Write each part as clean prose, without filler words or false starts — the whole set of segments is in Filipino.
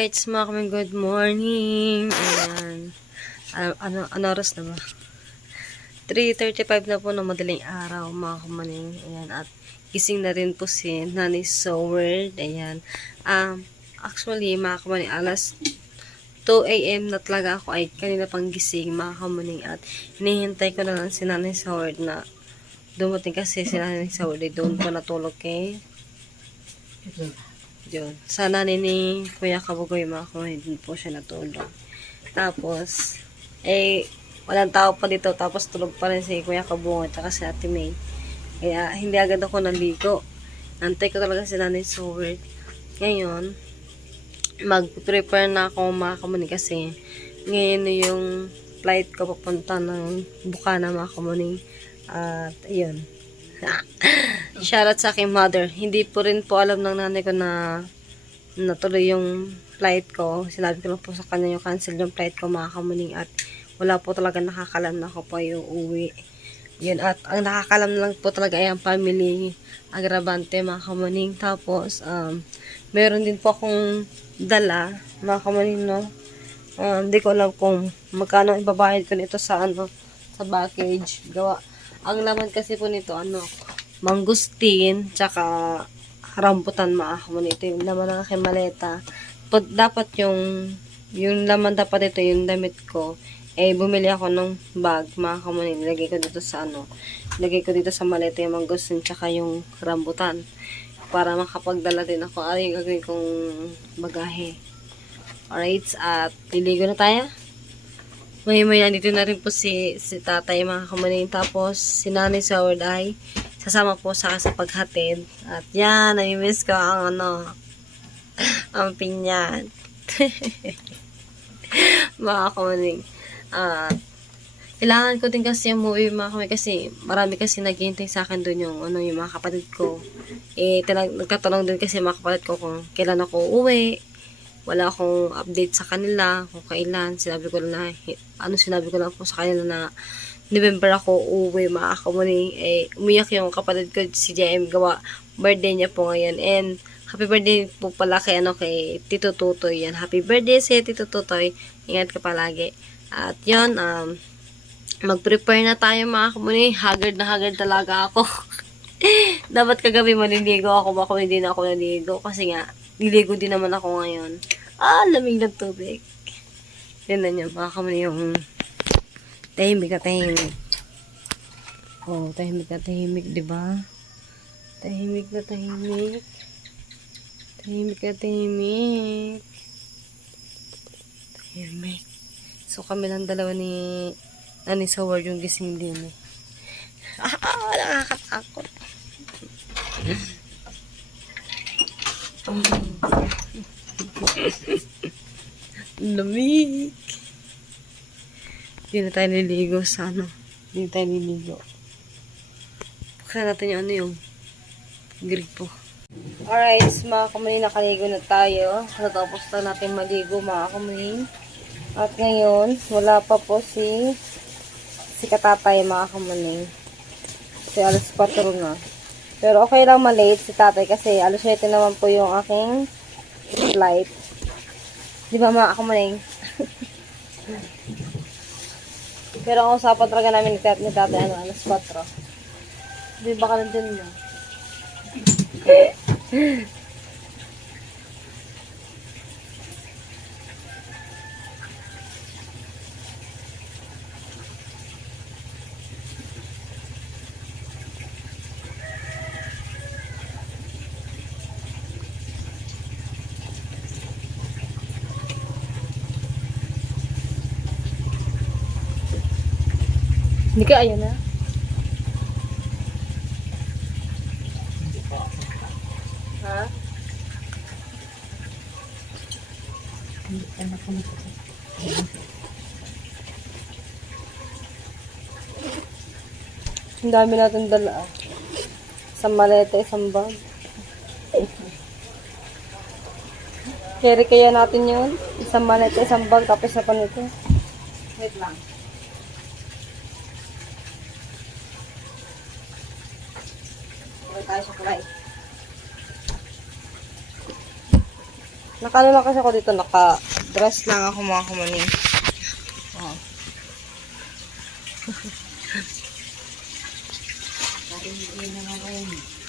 Alright, mga kami, good morning. Ayan. Ano oras na ba? 3:35 na po ng madaling araw, mga kamaning. Ayan, at gising na rin po si Nanny Soward. Ayan. Actually, mga kamaning, alas 2 a.m. na talaga ako ay kanina pang gising, mga kamaning. At hinihintay ko na lang si Nanny Soward na dumating kasi si Nanny Soward ay doon po natulog kay yun. Sana ni Kuya Kabugoy, mga kamaning, doon po siya natulog. Tapos, walang tao pa dito. Tapos tulog pa rin si Kuya Kabungo at si Ate May. Kaya hindi agad ako naligo. Antay ko talaga si Nanay Soward. Ngayon, mag-prepare na ako, mga kamaning, kasi ngayon yung flight ko papunta ng Bukana, mga kamaning. At ayun. Shoutout sa aking mother. Hindi po rin po alam ng nanay ko na natuloy yung flight ko. Sinabi ko lang po sa kanya yung cancel yung flight ko, mga kamaning, at wala po talaga nakakalam na ako pa yung uwi. Yun, at ang nakakalam lang po talaga ay ang family Agravante, mga kamaning. Tapos, meron din po akong dala, mga kamaning, no? Hindi ko alam kung magkano ibabayad ko nito sa sa package. Ang laman kasi po nito, mangustin, tsaka rambutan, mga kamaning. Ito yung laman ng aking maleta. Dapat yung laman dapat ito, yung damit ko, bumili ako ng bag, mga kamaning. Nilagay ko dito sa nilagay ko dito sa maleta yung mangustin, tsaka yung rambutan. Para makapagdala din ako. Ay, gagawin kong bagahe. Alright, at liligo na tayo. May nandito na rin po si tatay, mga kamaning. Tapos, si Nanay Soward ay sasama po sa paghatid. At yan, nami-miss ko ang ang pinyan. Mga kamaning. Kailangan ko din kasi umuwi, mga kamaning, kasi marami kasi naghihintay sa akin doon yung mga kapatid ko. Nagtatanong din kasi mga kapatid ko kung kailan ako uuwi. Wala akong update sa kanila kung kailan. Sinabi ko lang po sa kanila na November ako uuwi, mga kamaning. Umiyak yung kapatid ko, si JM, gawa birthday niya po ngayon. And happy birthday po pala kay Tito Tutoy. Yan, happy birthday si Tito Tutoy. Ingat ka palagi. At yun, mag-prepare na tayo, mga kamaning. Haggard na haggard talaga ako. Dapat kagabi maliligo ako, baka hindi na ako naligo. Kasi nga, niligo din naman ako ngayon. Lamig ng tubig. Yan na niya, mga kamaning, yung tahimik na tahimik. Tahimik na tahimik, diba? Tahimik na tahimik. Tahimik na tahimik. Tahimik. So, kami lang dalawa ni Nanay Soward yung gising din eh. Nakakatakot. Lamig. Hindi na tayo niligo sa Hindi tayo niligo. Buksan natin yung gripo. Alright, mga kamaning, nakaligo na tayo. Natapos na natin maligo, mga kamaning. At ngayon, wala pa po si katatay, mga kamaning. Kasi alas 4 na. Pero okay lang malate si tatay kasi alas 7 naman po yung aking flight. Di ba, mga kamaning? Pero ang usapan talaga namin ni tatay, alas 4. Di ba ka nandun mo? Hindi ka, ayun na. Ha? Ang dami natin dala. Isang maleta, isang bag. Carry kaya natin yun? Isang maleta, isang bag, tapos na pa nito. Wait lang. Tayo sa kulay. Nakano lang kasi ako dito, naka-dress lang ako mga kamaning. Oh.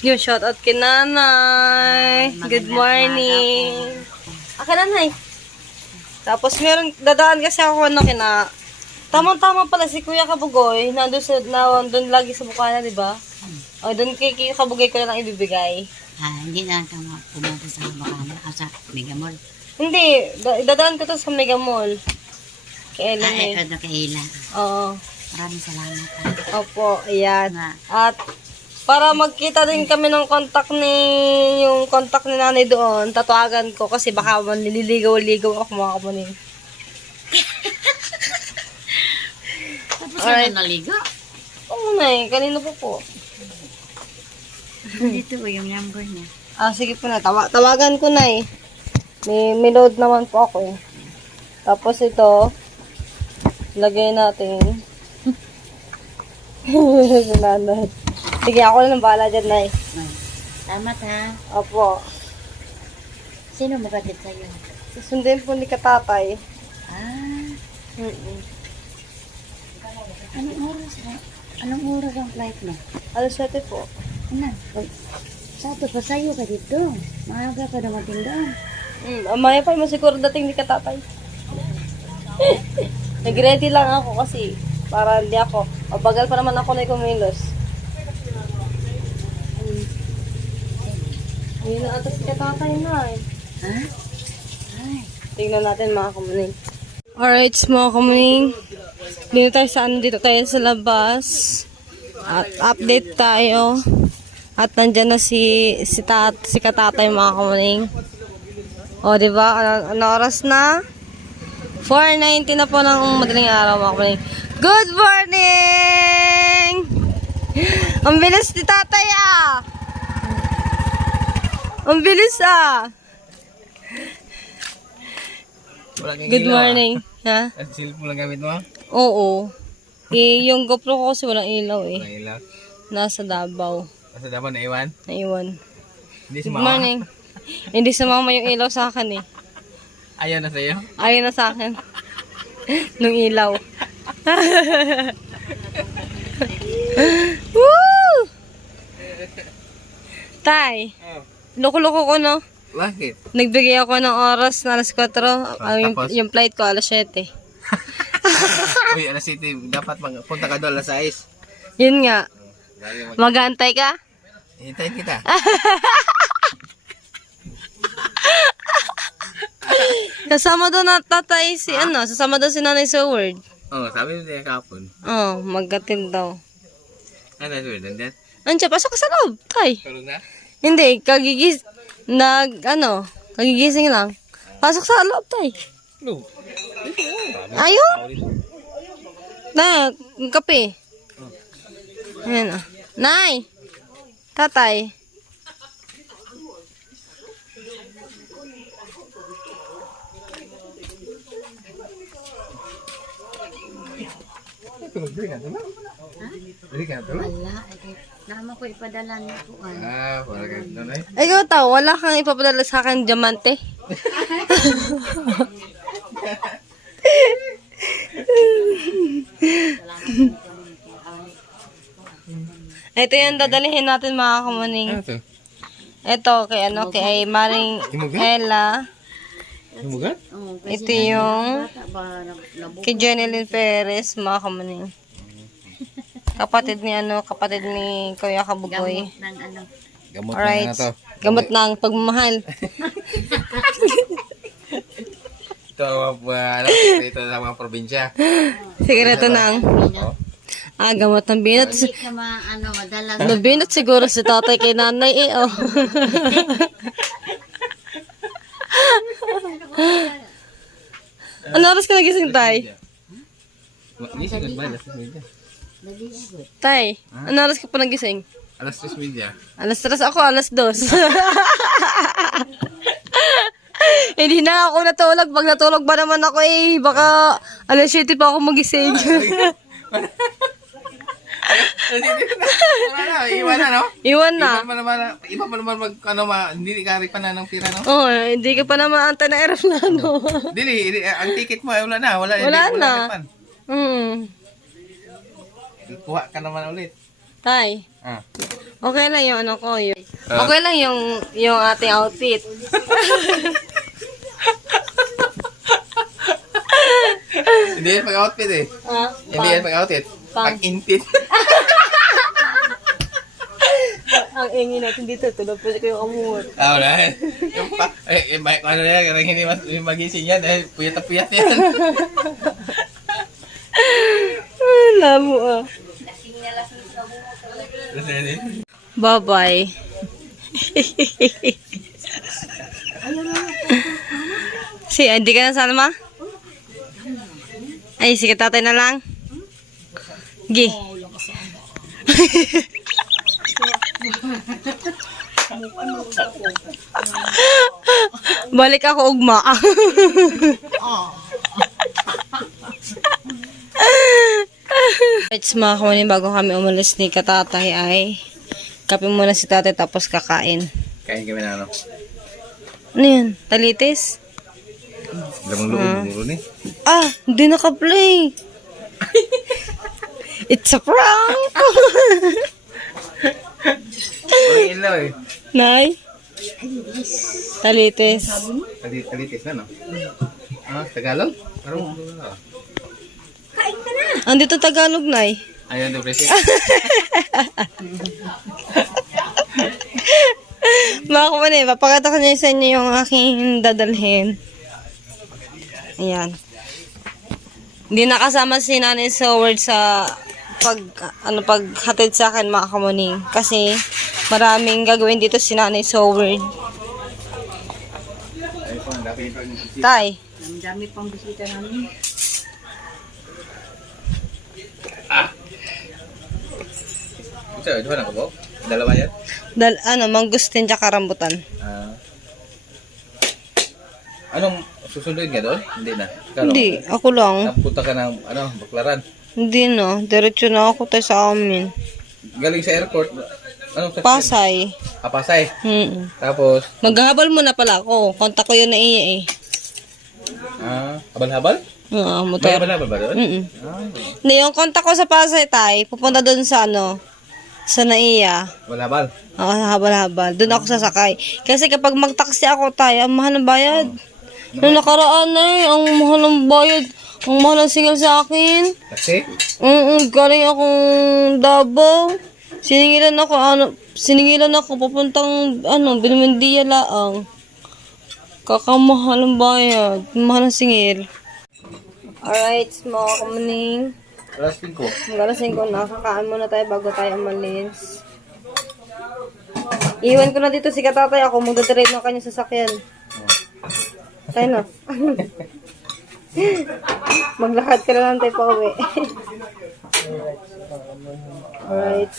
Yun, shout out kay nanay. Good morning. Akin nanay. Tapos meron, dadaan kasi ako tamang-tama pala si Kuya Kabugoy. Nandun lagi sa Bukana, di ba? O, doon kay Kabugoy ko na lang ibibigay. Hindi na ka pumunta sa Bacana o sa Mega Mall. Hindi, dadaan ko to sa Mega Mall. Kay Ella eh. Ay, kay Ella. Oo. Maraming salamat. Opo, ayan. Na. At para magkita din kami ng yung contact ni nanay doon, tatawagan ko kasi baka nililigaw-ligaw ako mga kamuning. Tapos Alright. na naligo. Oo na kanino po. Dito yung number niya. Sige po na, tawagan ko na eh. May load naman po ako eh. Tapos ito, lagay natin. Sinanad. Sige, ako na nang bahala dyan, Nay. Salamat ha. Opo. Sino magatid sa'yo? Susundin po ni Katatay. Anong oras na? Anong oras ang flight mo? Alas 7 po. Ano? Sato pa sa'yo ka dito. Maaga ka dumating doon. Amaya pa, masiguro dating ni Katatay. Nag-ready lang ako kasi para hindi ako. Bagal pa naman ako na kumilos. Hindi na ata si Katatay na eh. Ha? Ay. Tingnan natin mga kamuning. Alright, mga kamuning. Dito tayo sa labas. At update tayo. At nandyan na si Katatay mga kamuning. O, diba? Ano oras na? 4:90 na po ng madaling araw mga kamuning. Good morning! Ang bilis ni Tatay ah! Ang bilis ah! Good morning. Ha? Cellphone lang gamit mo? Oo. Yung GoPro ko kasi walang ilaw eh. Walang ilaw. Nasa Davao. Nasa dapat naiwan? Naiwan. Hindi Good sumama? morning. Hindi sumama yung ilaw sa akin eh. Ayaw na sa'yo? Ayaw na sa akin. Nung ilaw. Woo! Tay, Oh. loko-loko ko no? Bakit? Nagbigay ako ng oras na alas 4. Tapos? Yung flight ko alas 7. Uy, alas 7. Dapat punta ka doon alas 6. Yun nga. Dali mo. Mag-aantay ka? Hintayin kita. Kasama doon na tatay si sasama doon si nanay sa word. Sabi mo niya kapon. Magkatin daw. Ano na doon? Nandyan? Andiyan, pasok ka sa loob, tay. Tulog na? Hindi, kagigising lang. Pasok sa loob, tay. No. Ayo? Na, kape. Ayan ah. Nay! Tatay. Tulog din ka tulog? Hindi ka tulog? Wala. Naman ko ipadala niyo po. Wala ka tulog. Ikaw tao, wala kang ipapadala sa akin diamante. Ito yung dadalhin natin mga kamuning. Ano to? Ito kay Maring Himugat? Ella. Himugat? Ito yung Bata ba nabuo? kay Jenilyn Perez mga kamuning. Kapatid ni Kuya Kabugoy. Ng ano? Gamot Alright. na to. Gamot ng pagmamahal. Ito, dito sa mga probinsya. Sikreto ng gamot ng binat. Hindi ka madala. Nabinat siguro si tatay kay nanay eh. Oh. Ano oras ka nagising, tay? Gising ba? Alas 3:30. Tay, ano oras ka pa nagising? Alas 3:30. Alas 3 ako, alas 2. Hindi na ako natulog. Pag natulog ba naman ako baka alas 7 pa ako magising. Wala na, iwan na, no? Iwan na. Iba pa naman mag, hindi ka rin pa na ng pira, no? Oo, hindi ka pa naman antay na aeroplano. Dili, ang ticket mo, wala na. Wala na. Japan. Kuha ka naman ulit. Tay, Ah. okay lang yung ano ko. Okay lang yung ating outfit. Hindi yan pag-outfit eh. Hindi yan pag-outfit. Pag-intit. Ang ingin natin dito, tulog po kayo kamot. Wala. Yung pa, ano na yan, karang hindi magising yan, puyat na puyat yan. Labo ah. Bye-bye. Hindi ka na Salma? Ay, sige tatay na lang. Gi. Balik ako ugma. It's mga kamunin, bago kami umalis ni katatay ay kape muna si tatay tapos kakain. Kain kami na ano. Ano yan? Talitis? Lamang loob ni. Hindi naka-play. It's a prank. Ang ilaw eh. Nay? Talitis. Talitis na, no? Tagalog? Parang Andito Tagalog, Nay. ayun, do presyo. Mga kumanin, papakita ko niya sa inyo yung aking dadalhin. Ayan. Hindi nakasama si Nanay Soward sa paghatid sa akin, mga kamuning. Kasi maraming gagawin dito si Nanay Soward. Tay. Ang dami pang bisita namin. Ito na ko ba? Dalawa yan? Mangustin tsaka rambutan. Anong susunduin ka doon? Hindi na. Hindi, ako lang. Napunta ka ng Baklaran. Hindi na, diretso na ako tayo sa amin. Galing sa airport. Anong taxi? Pasay. Pasay. Tapos, Maghahabol muna pala ako. Kontak ko yun na iya eh. habal-habal? Oo, May motor. habal-habal ba doon? Hindi, yung kontak ko sa Pasay, tay, pupunta doon sa sa naiya. Habal-habal? Oo, habal-habal. Doon ako sasakay. Kasi kapag mag-taxi ako, tay, ang mahal ng bayad. Nung nakaraan ang mahal ng bayad. Ang mahal ng singal sa akin. Taxi? Galing akong Davao. Siningilan ako papuntang Binumendia laang. Kakamahal ang bayad. Mahal ng singil. Alright, mga kamaning. Alas 5. Magalasing ko na. Kakaan muna tayo bago tayo umalis. Iwan ko na dito si katatay. Ako magdadrive ng kanyang sasakyan. Tayo na. Maglakad ka na lang tayo pa uwi. Alright.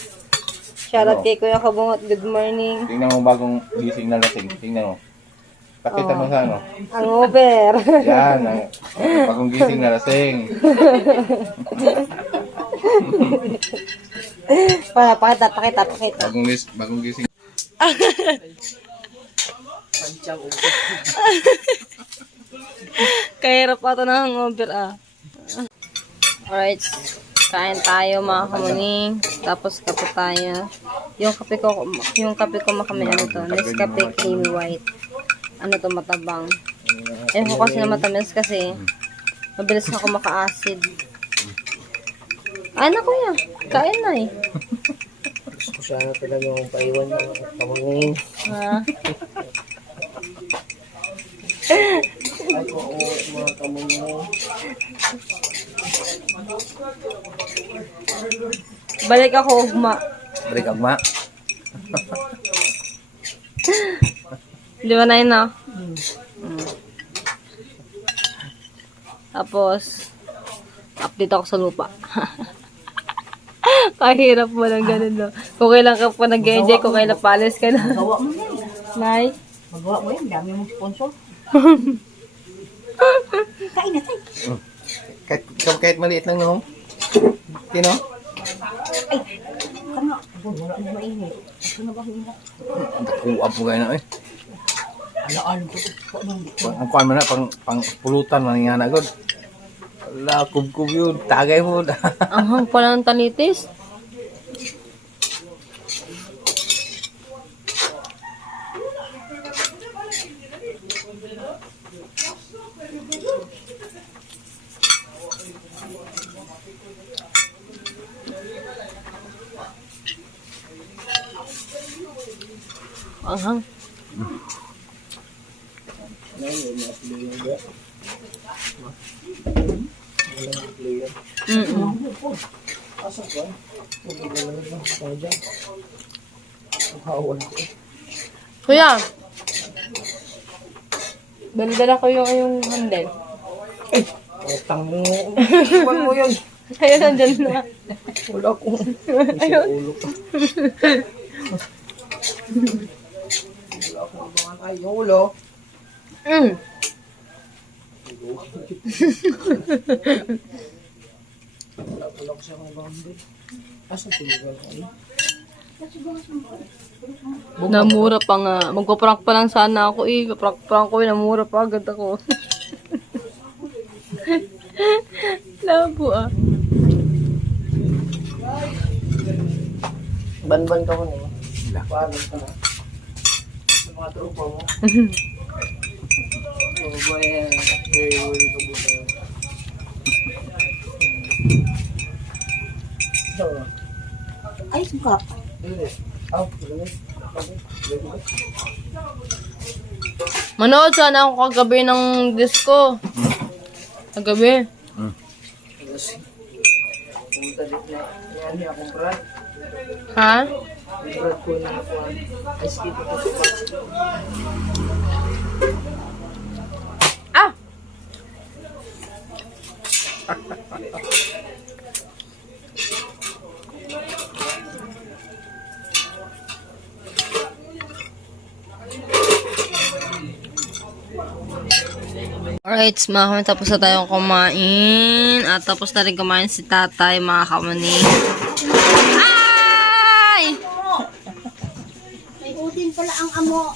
Shoutout kay Kuya Kabungot. Good morning. Tingnan mo bagong gising na lasing. Tingnan mo. Kapitan mo sa Ang over. Yan. Bagong gising na lasing. Pakita. Bagong gising. Kahirap ata na hangover Alright. Kain tayo mga kamuning. Tapos kape tayo. Yung kape ko makamay Nescafe Creamy White. Matabang. Ko kasi na matamis kasi mabilis na ako maka-acid. Ay, naku yan. Kain na eh. Gusto ko sana talaga yung paiwan ng kamangin. Ay, oo, mga kamangin. Balik ako, ugma. Balik agma. Di ba na yun, no? Tapos, update ako sa lupa. Kahirap mo lang ganun, no? Kung kailan ka pa nag-enjoy, kung kailan palis ka na. Magawa mo yan. Nay? Magawa mo yan. Dami mong sponsor. Kain na tayo. Kahit maliit lang no? Tino? Ay, Wala na mainit. Ako na ba hina? Kuha po kayo na eh. Alaan ko. Ang kuhan mo na, pang pulutan man nga na god. Wala, kub-kub yun. Tagay mo. Ang hang pala ng talitis. Ang hang. Kuya, dala ko yung handle. Utang mo. Iwan mo yun. Ayun, nandyan na. Wala ko. Ayun. Ulo ko. Wala ko mga ay, yung ulo. Mm. Wala ko siya kung bambit. Asa tulugan ko? Namura pa nga. Magpa-prank pa lang sana ako eh. Prank ko eh. Namura pa agad ako. Labo ah. Ban-ban ka ko niya. Paano ka na? Sa mga tropa mo. Oh boy, wala ka buta. Ito. Ay, suka. Dili. Aw, dili. Manood sana ako kagabi ng disco. Kagabi. Pumunta dito na. Yan niya akong brad. Ha? Yung brad ko na ako. Ay, skip ako sa patch. Ah! Alright, mga kamanin, tapos na tayong kumain. At tapos na rin kumain si tatay, mga kamanin. Ay! May utin pala ang amo.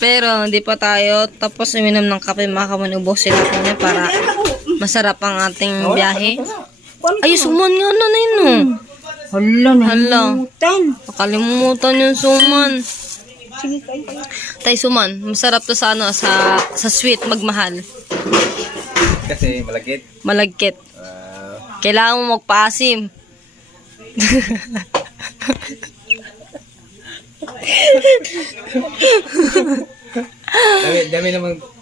Pero hindi pa tayo tapos uminom ng kape, mga kamanin. Ubusin natin niya para masarap ang ating biyahe. Ay, suman nga na na yun, oh. Hala, Hala. nalimutan. Nakalimutan yung suman. Sige kayo. Tay, suman. Masarap to sa ano, sa sweet, magmahal. Kasi malagkit. Malagkit. Kailangan mo magpaasim.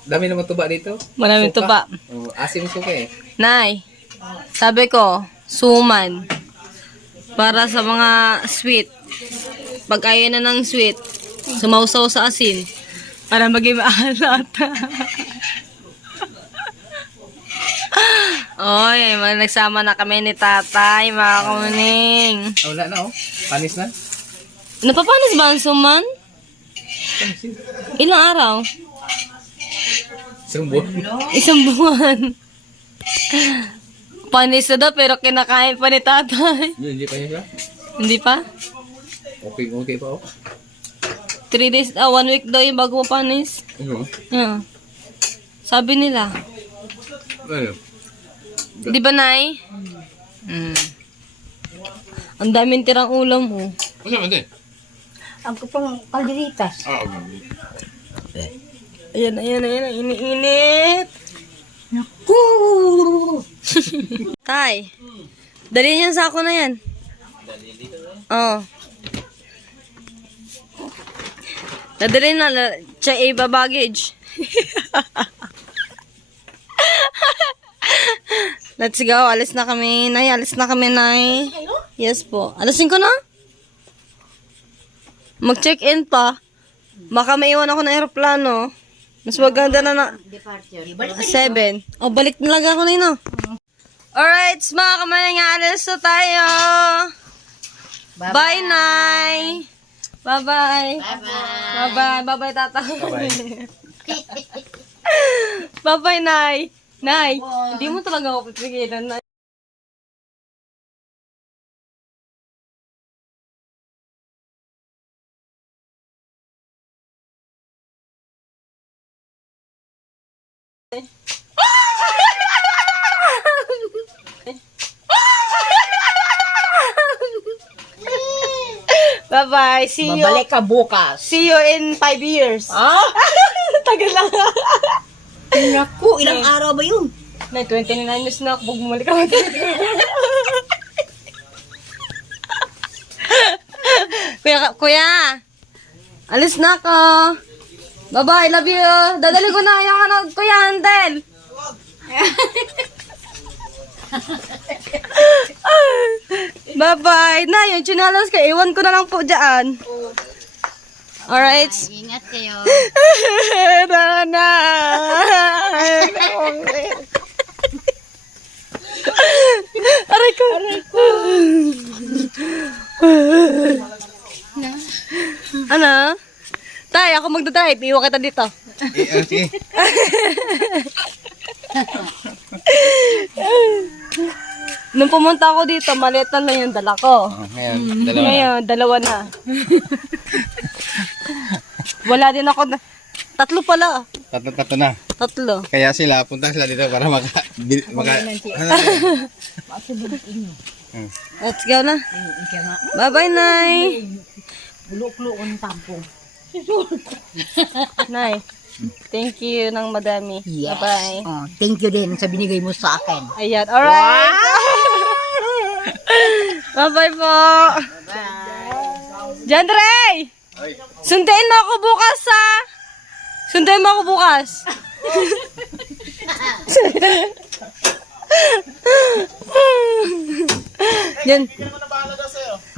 Dami naman tuba dito. Maraming Suka. tuba. Oh, asim suka eh. Nay, sabi ko, suman. Para sa mga sweet. Pag ayaw na ng sweet, sumausaw sa asin. Para maging maalat. Oy, nagsama na kami ni tatay, mga kuning. Ah, wala na oh. Panis na. Napapanis ba ang suman? Ilang araw? Isang buwan. Isang buwan. Panis na daw, pero kinakain pa ni tatay. Yun, hindi pa niya siya. Hindi pa? Okay pa oh. 3 days, 1 week daw yung bago panis. Ano? Yeah. Sabi nila. Ano? Di ba, Nay? Mm. Ang daming tirang ulam, oh. Ano ba din? Ang kapang kalderitas. Ah, Ayan, iniinit. Naku! Tay, dali niyo sa ako na yan. Oo. Dadali na, siya iba baggage. Let's go, alis na kami, Nay. Alis na kami, Nay. Yes po. Alasin ko na? Mag-check-in pa. Baka maiwan ako ng aeroplano. Mas maganda na Departure. 7. O, balik na lang ako na yun, oh. Alright, mga kamaling, alis na tayo. Bye, Nay. Bye-bye. Bye-bye. Bye-bye, tata. Bye-bye, Nay. Nay, hindi mo talaga ako pipigilan, Nay. Bye-bye. See you. Babalik ka bukas. See you in 5 years. Ah? Tagal lang. Naku, ilang araw ba yun? May 29 years na ako. Pag bumalik ako. Kuya. Alis na ako. Bye-bye. Love you. Dadali ko na yung ano, Kuya Handel. Bye-bye. Na, yung chinalas ka. Iwan ko na lang po dyan. Alright. Ingat kayo. Nana. Aray ko. Ano? Tay, ako magdadrive. Iwan kita dito. Sige. Nung pumunta ako dito, maliit na lang yung dala ko. Ngayon, dalawa na. Ngayon, dalawa na. Wala din ako na. Tatlo pala. Tatlo na. Tatlo. Kaya punta sila dito para maka... Let's go na. Bye-bye, Nay. Bulok-bulok ng tampong. Nay. Thank you ng madami. Yes. Bye-bye. Oh, thank you din sa binigay mo sa akin. Ayan, alright. Bye-bye po. John Ray! Sundayin mo ako bukas, ha? Sundayin mo ako bukas.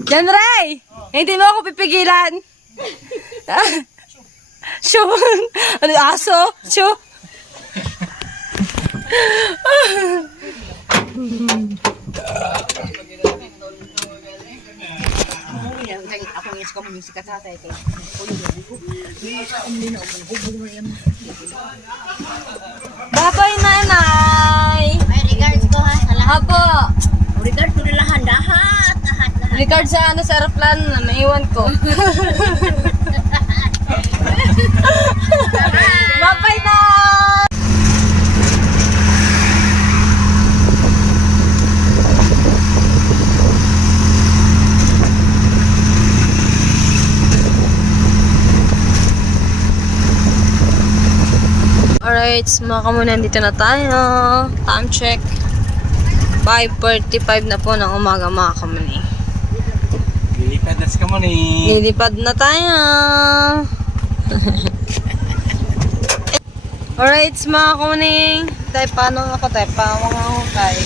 John Ray! Hindi mo ako pipigilan. Shoo! Ano, aso? Shoo! Ako yung sa kamunin si Katatay. Bye-bye, nanay! May regards ko ha sa lahat. Apo! Regards ko na lahat. Lahat. Record sa ano sa aeroplano na naiwan ko. Bye-bye na! Alright, mga kamunan, dito na tayo. Time check. 5:45 na po ng umaga, mga kamunan. Lilipad na ka mo ni... Lilipad na tayo. Alright, mga kuning. Tayo, paano ako tayo? Paano ako tayo?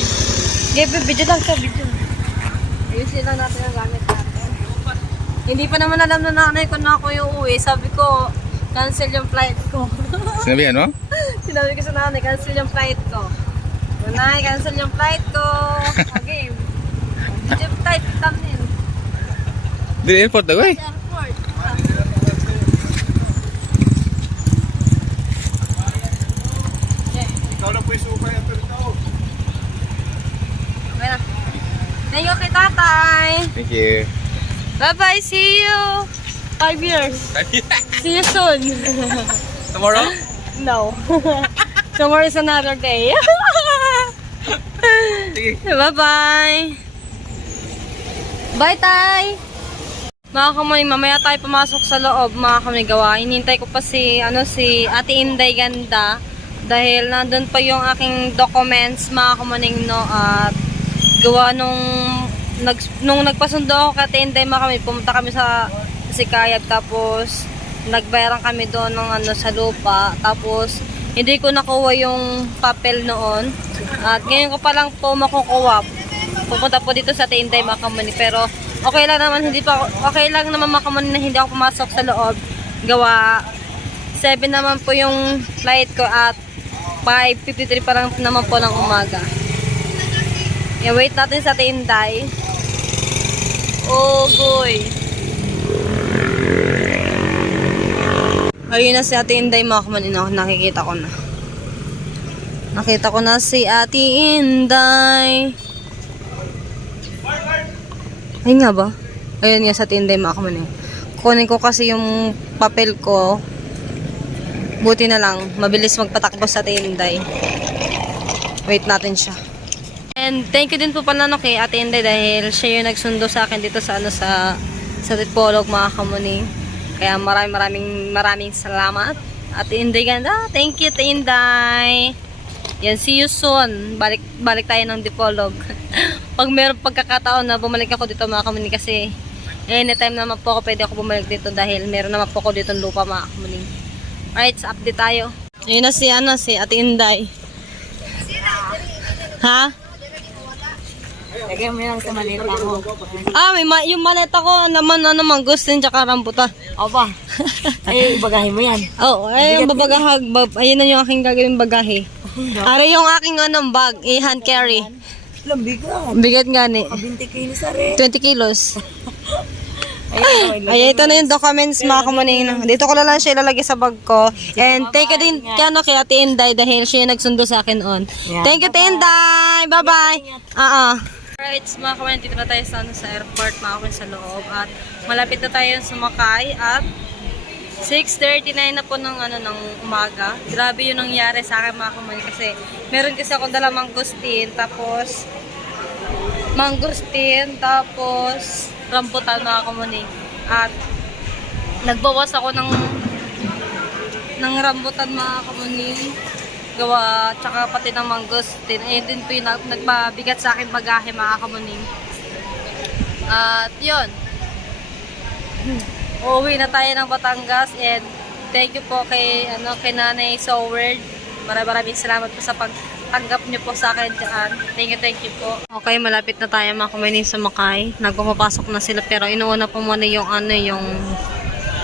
Gabi, video lang ka, video. Ayusin lang natin ang gamit natin. Hindi pa naman alam na nanay ko na ako yung uwi. Sabi ko, cancel yung flight ko. Sinabi ano? Sinabi ko sa nanay, cancel yung flight ko. Nanay, cancel yung flight ko. Okay. Video type, thumbnail. Di airport daw eh. Airport. Ikaw na po yung supay at ito. Okay na. Thank you kay tatay. Thank you. Bye-bye. See you. 5 years. See you soon. Tomorrow? No. Tomorrow is another day. Sige. Bye-bye. Bye, tay. Mga kamay, mamaya tayo pumasok sa loob, mga kamay gawa. Hinintay ko pa si Ate Inday Ganda. Dahil nandun pa yung aking documents, mga kamaning, no. At gawa nung nagpasundo ako kay Ate Inday, mga kamay, pumunta kami sa Sikayab. Tapos, nagbayaran kami doon ng sa lupa. Tapos, hindi ko nakuha yung papel noon. At ngayon ko pa lang po makukuha. Pupunta po dito sa Ate Inday, mga kamay. Pero, okay lang naman mga kamay na hindi ako pumasok sa loob. Gawa 7 naman po yung flight ko at 5:53 pa lang naman po ng umaga. I-wait natin sa Ate Inday. Oh, goy. Ayun na si Ate Inday, mga kamanino. Nakikita ko na. Nakita ko na si Ate Inday. Ayun nga ba? Ayun nga sa Ate Inday, mga kamanino. Kunin ko kasi yung papel ko. Buti na lang, mabilis magpatakbo sa Inday. Wait natin siya. And thank you din po pala no, kay Ate Inday dahil siya yung nagsundo sa akin dito sa Dipolog mga kamuning. Kaya maraming salamat. Ate Inday ganda. Thank you Ate Inday. Yan, see you soon. Balik tayo ng Dipolog. Pag meron pagkakataon na bumalik ako dito mga kamuning kasi anytime naman po ako pwede ako bumalik dito dahil meron naman po ako dito ng lupa mga kamuning. Alright, so update tayo. Ayun na si Ate Inday. Ha? Lagyan mo lang sa malita ko. Yung maleta ko naman, mangustin tsaka rambutan. Aba. Ay, bagahin mo yan. Oo, yung babagahag. Ayun na yung aking gagawin bagahe. Ara yung aking bag, hand carry. Lambigan. Bigat nga ni. 20 kilos na rin. 20 kilos. Ay, Ito na yung documents mga kamuning. Dito ko lang siya ilalagay sa bag ko. And thank you din kay Ate Inday dahil siya yung nagsundo sa akin on. Thank you Ate Inday. Bye-bye. Alright, mga kamuning, dito na tayo sa airport, mga kamuning sa loob. At malapit na tayo sumakay at 6:39 na po ng umaga. Grabe yung nangyari sa akin mga kamuning kasi meron kasi akong dala mangustin tapos rambutan mga kamuning. At nagbawas ako ng rambutan mga kamuning. Gawa, tsaka pati ng mangustin. Ayun din po yung nagpabigat sa akin bagahe mga kamuning. At yun. Uuwi na tayo ng Batangas and thank you po kay Nanay Soward. Maraming salamat po sa pagtanggap niyo po sa akin dyan. Thank you po. Okay, malapit na tayo mga kamuning sa Makay. Nagpapasok na sila pero inuuna po muna yung yung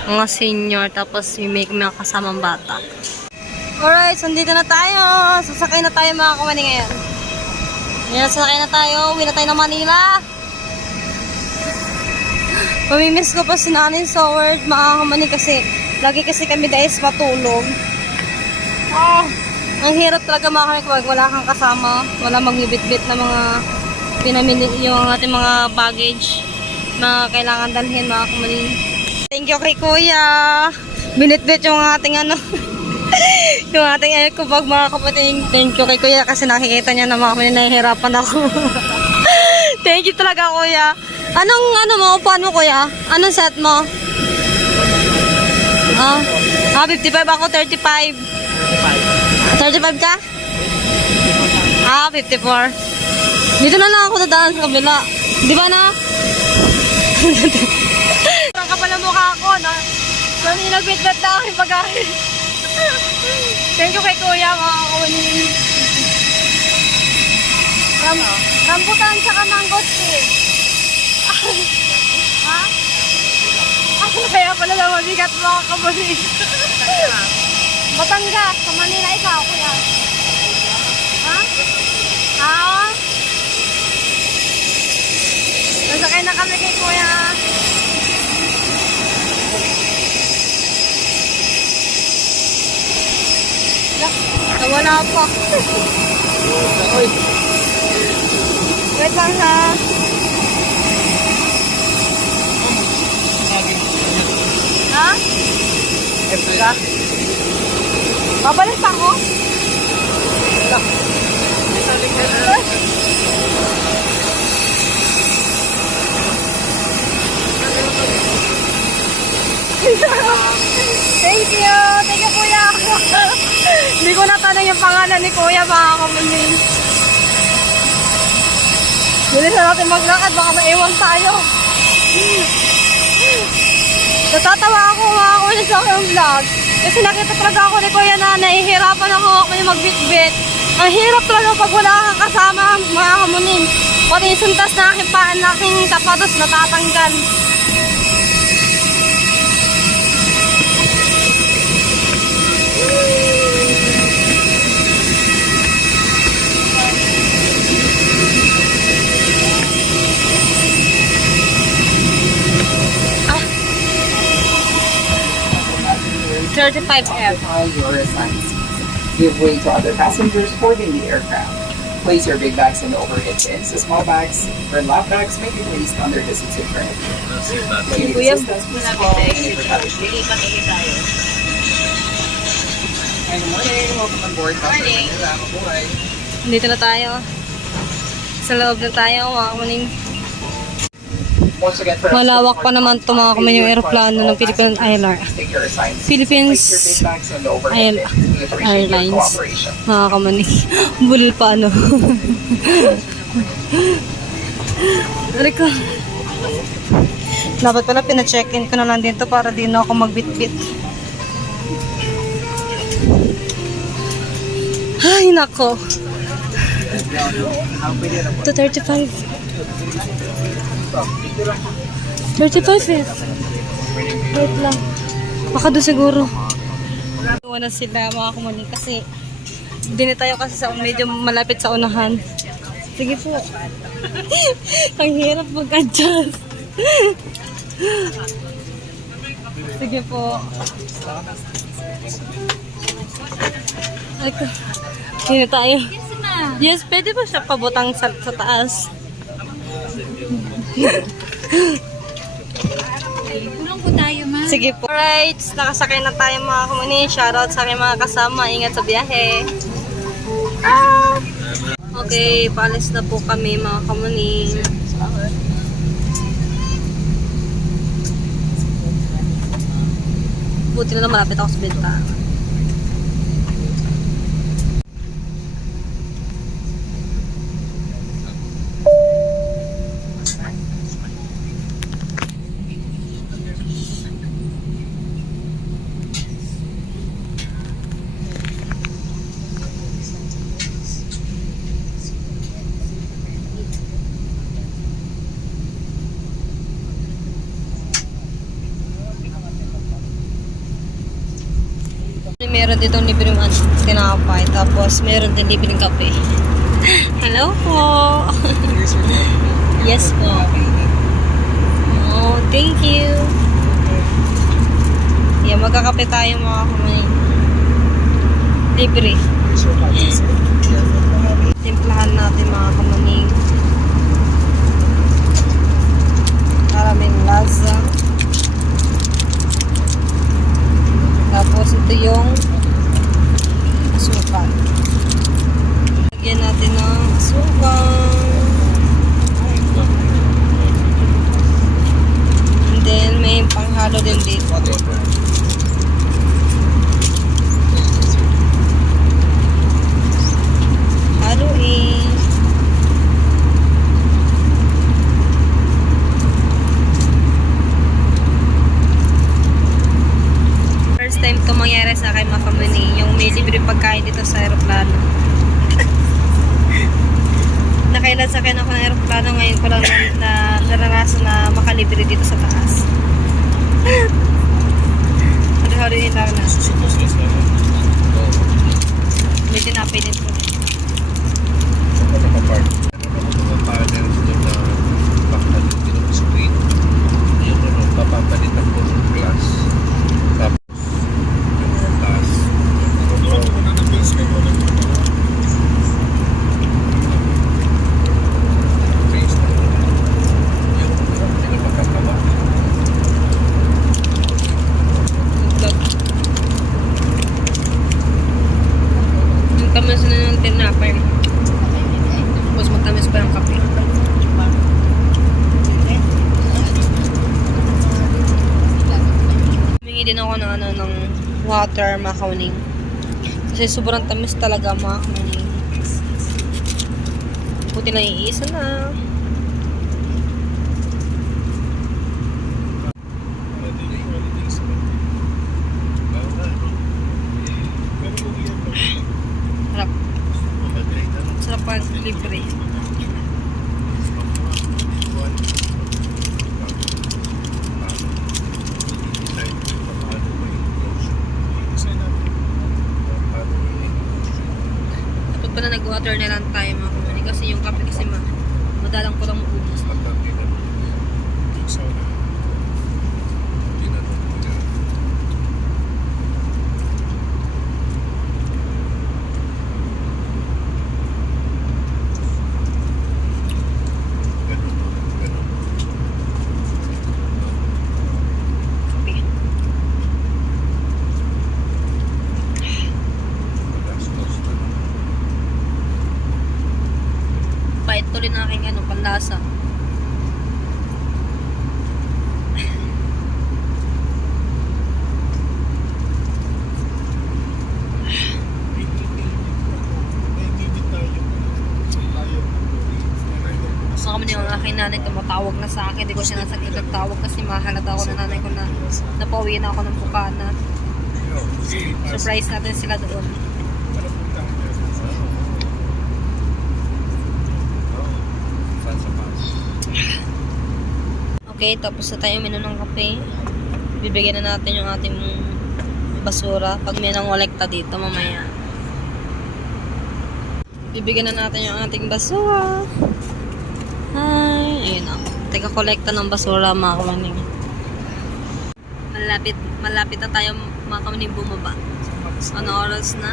mga senior tapos yung may mga kasamang bata. Alright, so dito na tayo. Sasakay na tayo mga kamuning ngayon. Ngayon, sasakay na tayo. Uwi na tayo ng Manila. Mamimiss ko pa si Nanay Soward mga kamuning kasi lagi kasi kami dahil matulog. Ang hirap talaga mga kamuning pag wala kang kasama. Wala magbibit-bit na mga yung ating mga baggage na kailangan dalhin mga kamuning. Thank you kay Kuya. Binit-bit yung ating yung ating eco bag mga kapatid. Thank you kay Kuya kasi nakikita niya na mga kamuning nahihirapan ako. Thank you talaga Kuya. Anong mo? Upuan mo Kuya? Anong set mo? 55 ako, 35. 35 ka? 54. Dito na lang ako dadaan sa kabila. Di ba na? Parang kapal ang mukha ko na inagbit-bit na aking bagahe. Thank you kay Kuya mga kawanin. Rambutan tsaka mangosteen. Ha? Kaya pala lang mabigat mga kawanin. Batangas, sa Manila ikaw Kuya. Ha? Nasakay na kami kay Kuya. Wala pa. Wait lang ha. Ha? Babalik pa ako? Thank you! Thank you, Kuya! Hindi ko natanong yung pangalan ni Kuya, mga kamuning. Bilisan natin maglakad, baka maiwan tayo. Natatawa ako, mga kamuning, sa aking vlog. Kasi nakita talaga ako ni Kuya na nahihirapan ako yung magbitbit. Ang hirap talaga pag wala kang kasama, mga kamuning. Pati yung suntas na aking paan, na aking sapatos natatanggal. Ah. 35F. Your assigned seats. Give way to other passengers boarding the aircraft. Place your big bags in the overhead bins. The small bags or lap bags may be placed under the seats in front of you. Lady assistance, please call. Hi, good morning. Welcome on board. Morning. Mabuhay. Dito na tayo. Sa loob na tayo, mga kamaning. Once again, for Malawak pa naman ito, mga kamaning, yung aeroplano ng Philippine Airlines. take your assigned Philippines Place your big bags and overhead bins. We appreciate your Airlines. cooperation. Mga kamaning. Bulil pa, ano. Aray ko. Dapat pala pina-check-in ko na lang dito para di na ako magbitbit. Ay, nako. 235. 35 eh. Wait lang. Baka doon siguro. Wala sila mga kumunin kasi dini tayo kasi sa medyo malapit sa unahan. Sige po. Ang hirap mag-adjust. Sige po. Ay ko. Dini tayo. Yes, pwede ba siya pabutang sa taas? Tulong po tayo, ma. Sige po. Alright, nakasakay na tayo mga kumuni. Shoutout sa aking mga kasama. Ingat sa biyahe. Okay, paalis na po kami mga kumuni. Buti na lang malapit ako sa bintana. Meron dito libreng tinapay, tapos meron din libreng kape. Hello po! Yes po. Oh, thank you. Yeah, magkakape tayo mga kumain. Libre. Timplahan natin mga kamaning. Maraming lasa. Tapos ito yung asukal. Lagyan natin ng asukal. And then may panghalo din dito. Haluin. First time ito mangyari sa akin mga kamuni, yung may libre pagkain dito sa aeroplano. Nakailan sa akin ako ng aeroplano, ngayon ko lang na naranasan na makalibre dito sa taas. Hali-hali lang na. May tinapay din po. Papapalitan ko ng glass. Yung tamis na ng tinapay. Tapos magtamis pa ng kape. Humingi din ako ng, ng water mga kauning. Kasi sobrang tamis talaga mga kauning. Buti lang iisa na. Sarap. Sarap pag libre. Dapat pala nag-water na lang tayo mga kumuni. Kasi yung kape kasi madalang ko lang maubos. Kape. tuloy ng aking panlasa. Gusto kami yung aking nanay tumatawag na sa akin. Hindi ko siya nasa nagtawag kasi mahalata ako ng nanay ko na napauwi na ako ng Bukana. Surprise natin sila doon. Okay, tapos na tayo minom ng kape. Bibigyan na natin yung ating basura pag may nangolekta dito mamaya. Bibigyan na natin yung ating basura. Hi! Ayun o. Teka-kolekta ng basura mga kamaning. Malapit na tayo mga kamaning bumaba. Ano oras na?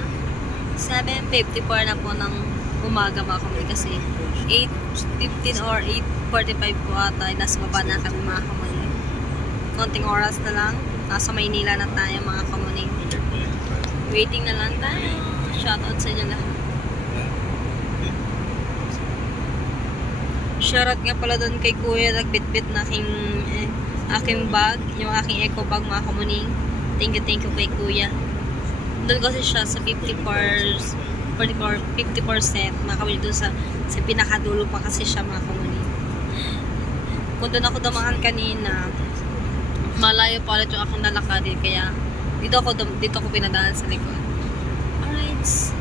7:54 na po ng umaga mga kamaning kasi 8:15 or 8:45 po ata ay nasa baba na kami mga kamaning. Konting oras na lang. Nasa Maynila na tayo mga kamaning. Waiting na lang tayo. Shoutout sa inyo lahat. Shoutout nga pala doon kay Kuya nagbitbit na aking bag, yung aking eco bag mga kamuning. Thank you kay Kuya. Doon kasi siya sa 50% mga kamuning doon sa pinakadulo pa kasi siya mga kamuning. Kung doon ako dumaan kanina, malayo pa ulit yung aking nalakadin kaya dito ako pinadaan sa likod. Alright.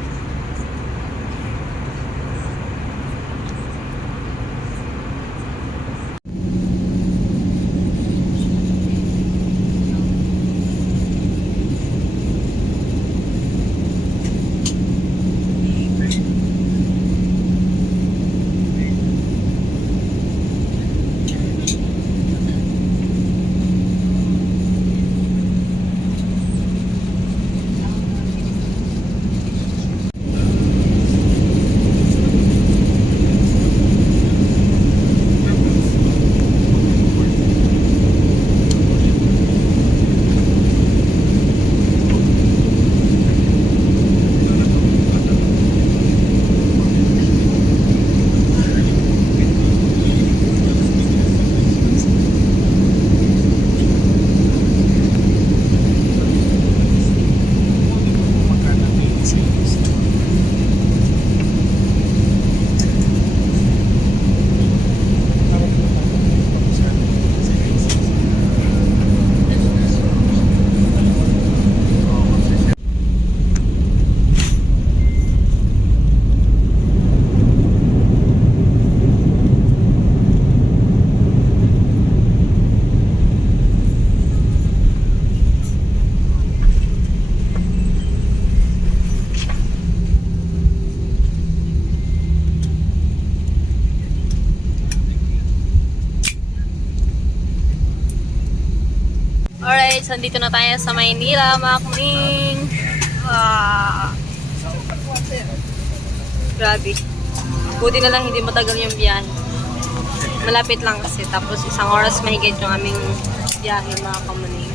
Alright, so dito na tayo sa Maynila, mga kuning. Grabe. Buti na lang hindi matagal yung biyahe. Malapit lang kasi. Tapos isang oras mahigit yung aming biyahe, mga kuning.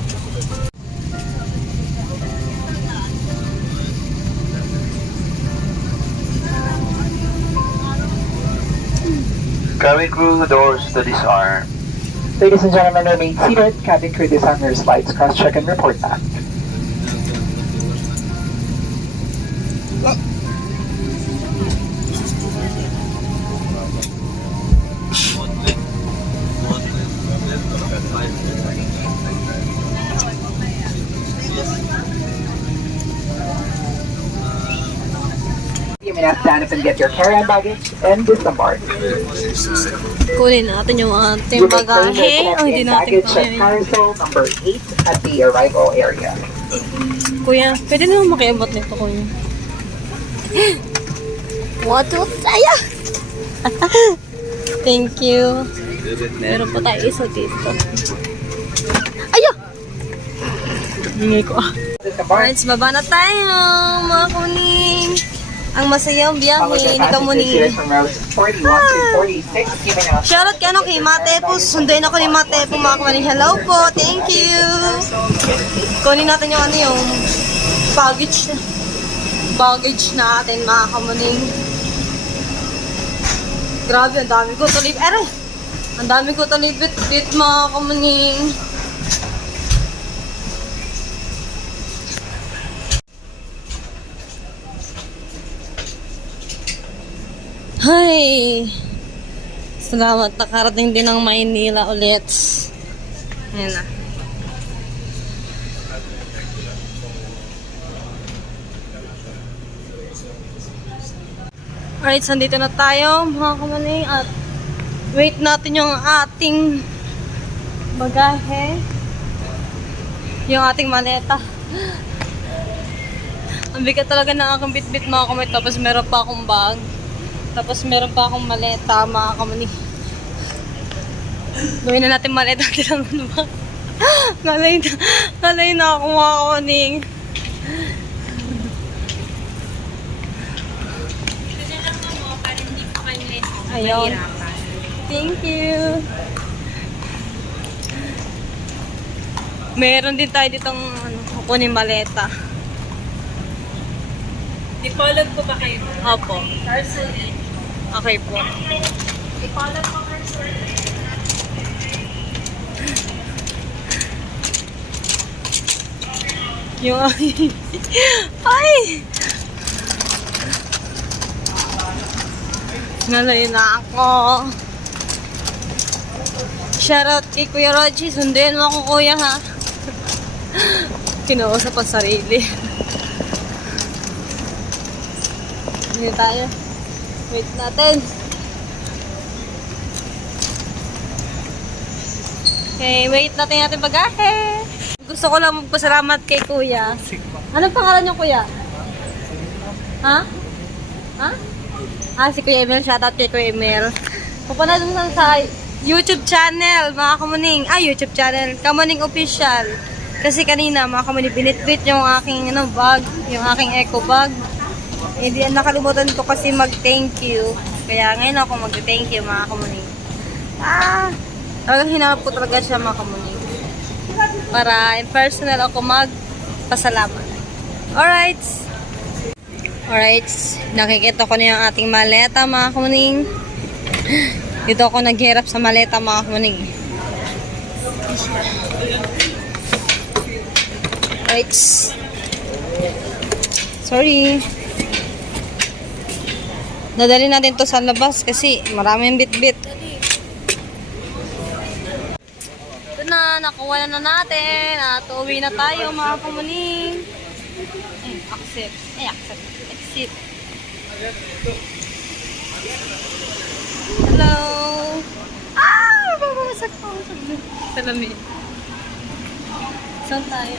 Cabin crew, doors to disarm. Ladies and gentlemen, remain seated. Cabin crew disarm your lights, cross-check and report back. You may now stand up and get your carry-on baggage and disembark. Kunin natin yung ating bagahe. Oh, hindi natin baggage at carousel number 8 at the arrival area. Kuya, pwede naman makiabot nito, kuya. What to tayo? Thank you. Meron pa tayo isa dito. Ayo! Hingay ko. Alright, baba na tayo, mga kuning. Ang masayang biyahe ni Kamuning. Shoutout ka kay Mate po. Sunduin ako ni Mate po, mga kuning. Hello po, thank you. Kunin natin yung yung baggage natin, mga Kamuning. Grabe, ang dami ko tuloy. Aray! Ang dami ko tuloy bit mga kamaning. Hay! Salamat, nakarating din ng Maynila ulit. Ayan na. Alright, so dito na tayo mga kamaning at wait natin yung ating bagahe. Yung ating maleta. Ang bigat talaga ng aking bit-bit mga kamay. Tapos meron pa akong bag. Tapos meron pa akong maleta mga kamaning. Gawin na natin maleta. Ngalay na ako mga kamaning. Ayun. Thank you. Meron din tayo ditong kukunin maleta. Ipolog po ba kayo? Opo. Parcel in. Okay po. Ipolog po parcel in. Yung ay! Nalay na ako. Shoutout kay Kuya Roji. Sundin mo ako, kuya, ha? Kinausap ang sarili. Hindi tayo. Wait natin. Okay, wait natin natin bagahe. Gusto ko lang magpasalamat kay Kuya. Anong pangalan niyo, Kuya? Ha? Ha? Ah, si Kuya Emil. Shoutout kay Kuya Emil. Pupunta dun sa YouTube channel, mga kamuning. YouTube channel. Kamuning Official. Kasi kanina, mga kamuning, binitbit yung aking bag. Yung aking eco bag. Hindi, nakalimutan ko kasi mag-thank you. Kaya ngayon ako mag-thank you, mga kamuning. Talagang hinanap ko talaga siya, mga kamuning. Para in personal ako magpasalamat. Alright. Alright, nakikita ko na yung ating maleta mga kamuning. Dito ako naghirap sa maleta mga kamuning. Alright. Sorry. Dadali natin to sa labas kasi maraming bit-bit. Ito na, nakuha na natin. At uwi na tayo mga kamuning. Accept. Accept. Exit. Hello. Babawasak pa ako. Salamin. Saan tayo?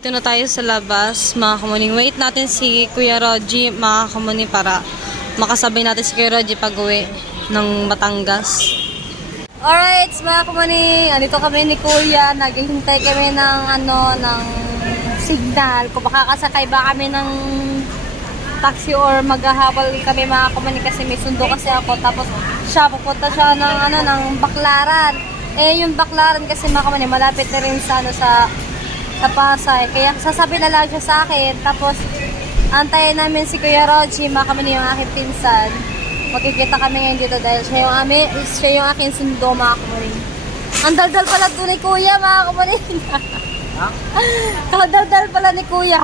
Ito na tayo sa labas, mga kamuning. Wait natin si Kuya Roji, mga kamuning, para makasabay natin si Kuya Roji pag-uwi ng Batangas. Alright, mga kamuning. Andito kami ni Kuya. Naghihintay kami ng signal. Kung makakasakay ba kami ng taxi or maghahabol kami mga kamuning kasi may sundo kasi ako. Tapos pupunta siya ng Baclaran. Yung Baclaran kasi mga kamuning, malapit na rin sa Pasay. Kaya sasabi na lang siya sa akin. Tapos antayin namin si Kuya Roji, mga kamuning, yung aking pinsan. Magkikita kami ngayon dito dahil siya yung aking sundo, mga kamuning. Ang daldal pala doon ni Kuya, mga kamuning. Daldal pala ni Kuya.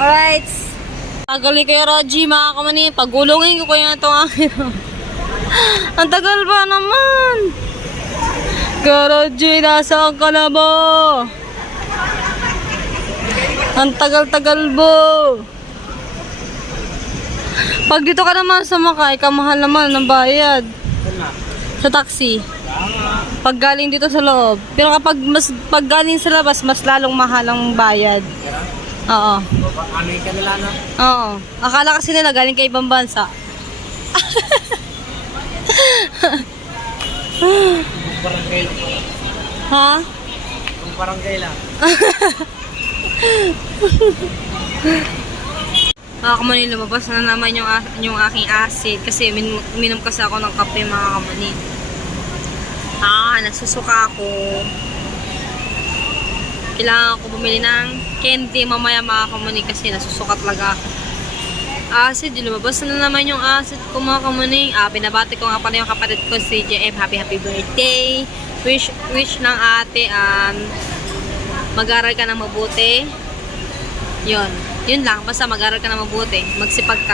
Alright. Tagal ni Kuya Roji, mga kamuning. Pagulungin ko kaya itong akin. Ang tagal ba naman? Kuya Roji, nasaan ka na ba? Ang tagal-tagal bo. Pag dito ka naman sumakay, kamahal naman ng bayad. Sa taxi. Pag galing dito sa loob. Pero pag galing sa labas, mas lalong mahal ang bayad. Oo. Amin ka nila, no? Oo. Akala kasi nila galing kay ibang bansa. Barangay lang. Ha? Ang barangay lang. Kamunin, lumabas na naman yung aking acid kasi minom kasi ako ng kape, mga kamunin. Nasusuka ako. Kailangan ko bumili ng candy mamaya mga kamuning kasi nasusukat talaga ako. Acid, lumabas na naman yung acid ko mga kamuning. Binabati ko nga pala yung kapatid ko si JM. Happy birthday. Wish ng ate, mag-aral ka ng mabuti. Yun lang. Basta mag-aral ka ng mabuti. Magsipag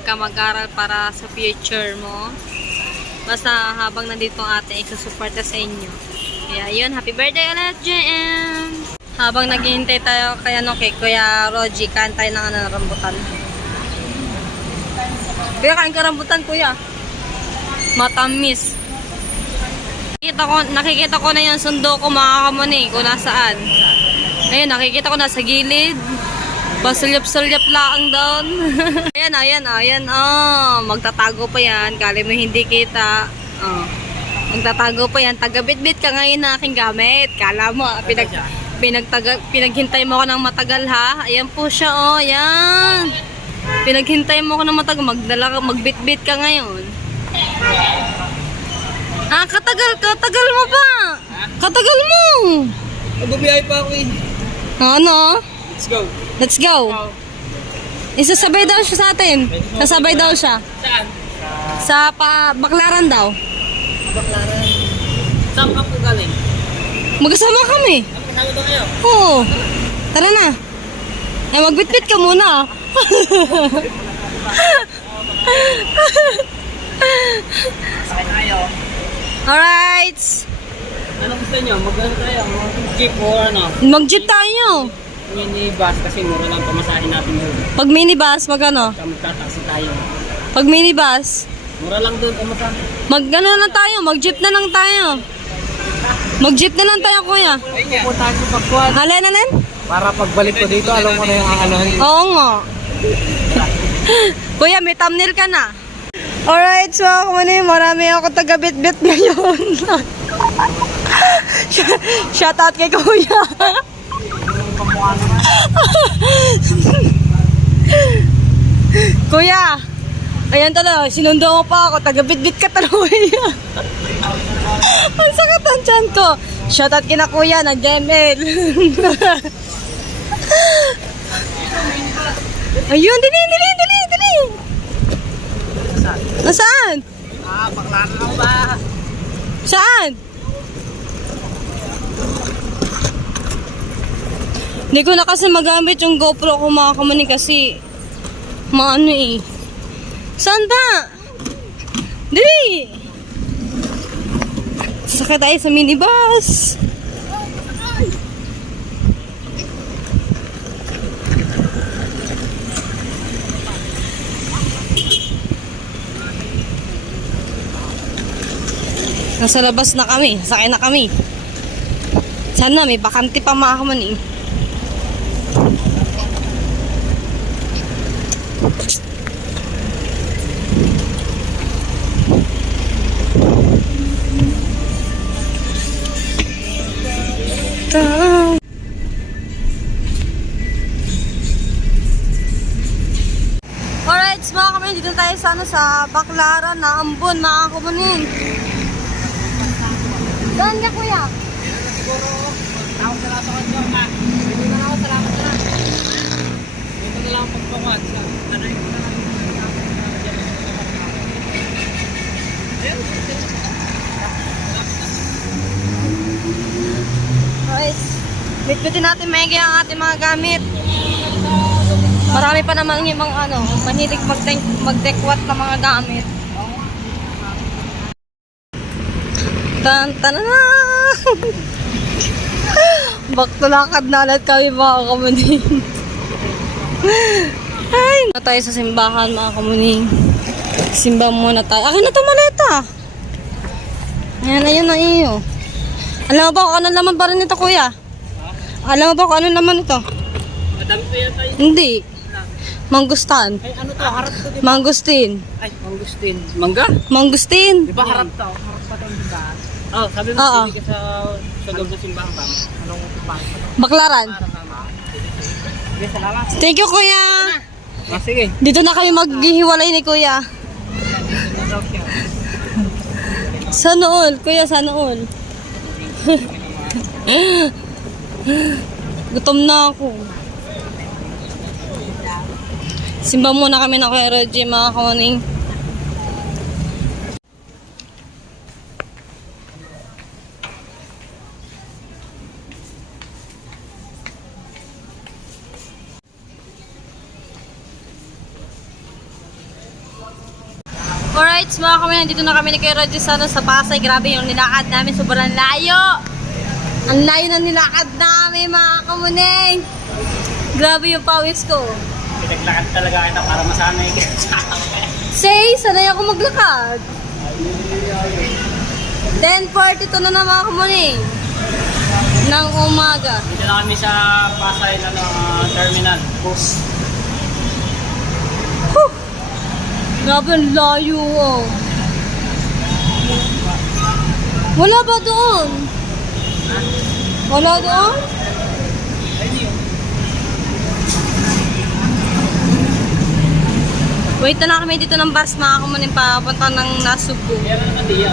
ka. Mag-aral para sa future mo. Basta habang nandito ang ate, isusuporta sa inyo. Kaya yun, happy birthday ulit, JM! Habang naghihintay tayo kay Kuya Roji, kain tayo ng rambutan. Kuya, kain ka rambutan, kuya. Matamis. Nakikita ko na yung sundo ko mga kamuning kung nasaan. Ayun, nakikita ko na sa gilid. Basulyap-sulyap lang doon. ayan. Magtatago pa yan. Kali mo hindi kita. Magtatago pa yan. Taga-bit-bit ka ngayon na aking gamit. Kala mo, pinaghintay mo ako ng matagal ha. Ayan po siya, ayan. Pinaghintay mo ako ng matagal. Magbit-bit ka ngayon. Katagal mo ba? Katagal mo. Magbibiyahe pa ako eh. Ano? Let's go. Let's go. Isasabay daw siya sa atin. Sasabay daw siya. Saan? Sa Baklaran daw. Baklaran. Saan ka po galing? Magkasama kami. Kasama daw kayo? Oo. Tara na. Magbitbit ka muna. Sakay na kayo. Alright. Ano gusto nyo? Mag-ano tayo? Jeep or ano? Mag-jeep tayo. Minibus kasi mura lang pamasahin natin doon. Pag minibus, magano? Kaya magtataksi tayo. Pag minibus, Mura lang doon pamasahin. mag-ano na tayo, mag-jeep na lang tayo. Mag-jeep na lang tayo, kuya. Pupuntahan ko pagkuhan. Alay na rin? Para pagbalik ko dito, alam ko na yung aanohan. Oo nga. Kuya, may thumbnail ka na. Alright, so ako marami ako taga-bit-bit ngayon. Shout out kay kuya. Kuya, ayan talaga, sinundo mo pa ako, taga-bit-bit ka talaga. Ang sakit ang tiyan ko. Shout out kina kuya, nag-ML. Ayun, dili. Nasaan? Baklaran ako ba? Saan? Hindi ko na kasi magamit yung GoPro ko mga kamuning kasi maano eh. Saan ba? Dili! Sasakay tayo sa minibus. Nasa labas na kami. Sakay na kami. Sana may bakante pa mga kamuning. Alright, mga kamuning, dito tayo sa Baklaran na Ambon mga kamuning. Saan ka, kuya? Tawag na lang sa kanto ha. Dito na ako, salamat na lang. Dito na lang pagpakuhan sa nanay ko na lang. Alright, bitbitin natin maigi ang ating mga gamit. Marami pa namang ibang mahilig magdekwat na mga gamit. Tan-tanana! Baktulakad na ulit kami mga kamuning. Ay! Na tayo sa simbahan mga kamuning. Simba muna tayo. Akin na ito maleta. Ayan, ayun na iyo. Alam mo ba kung ano naman pa rin ito, kuya? Alam mo ba kung ano naman ito? Madami pa yata yun. Hindi. Mangustan. Ay, ano to? Harap to, di ba? Mangustin. Ay, mangustin. Mangga? Mangustin. Di ba harap to? Harap pa tayong simbahan. Oh, sabi mo, Oo. hindi ka sa loob ng simbahan tama. Anong simbahan pa to? Baklaran. Tama. Sige, salamat. Thank you, kuya. Sige. Dito na kami maghihiwalay ni kuya. Sana all, kuya, sana all. Gutom na ako. Simba muna kami ng Kuya Reggie, mga kawaning. Alright, mga kami, nandito na kami ni Kuya Reggie sa Pasay. Grabe yung nilakad namin, sobrang layo. Ang layo ng nilakad namin, mga kamuning. Grabe yung pawis ko. Pinaglakad talaga kita para masanay ka. Say, sanay ako maglakad. 10:42 na mga kamuning. Ng umaga. Dito na kami sa Pasay na terminal. Bus. Grabe, ang layo oh. Wala ba doon? Wala doon? Wait na lang kami dito ng bus, mga kamuning, papunta ng Nasugbu. Meron naman diyan.